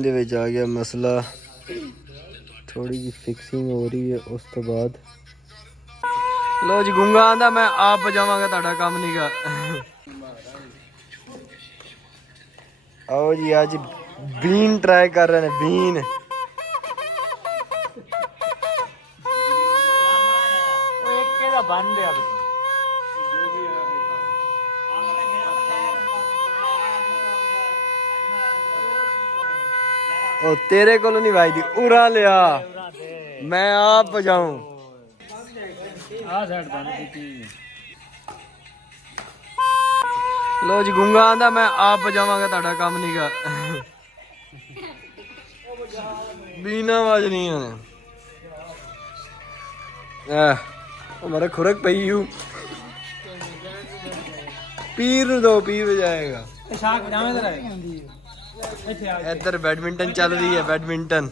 Been दे विच आ गया मसला, थोड़ी जी फिक्सिंग हो रही है। उस तो बाद लो जी गूंगा आंदा मैं आप बजावांगा, तुहाडा काम नहीं गा। आओ जी आज बीन ट्राई कर रहे हैं, बीन बंद है अब। ओ तेरे को नहीं भाई दी उरा लिया, मैं आप बजाऊं। लो जी गूंगा आंदा मैं आप बजावांगा, तुहाडा काम नहीं गा। बीना आवाज नहीं है हमारा खुरक पई हूँ। पीर दो, पीर बजाएगा। इधर बैडमिंटन चल रही है, बैडमिंटन।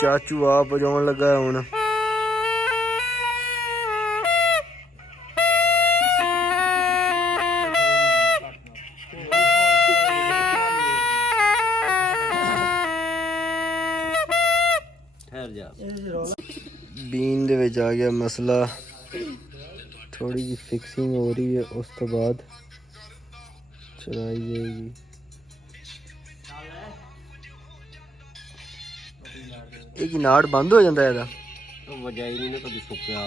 चाचू आप बजाउन लगा हूं। बीन दे विच आ गया मसला, थोड़ी जी फिक्सिंग हो रही है। उस तो बाद चलाई जाएगी। एक नाड़ बंद हो जाता है, तो वजह ही नहीं ना कभी सुक्या।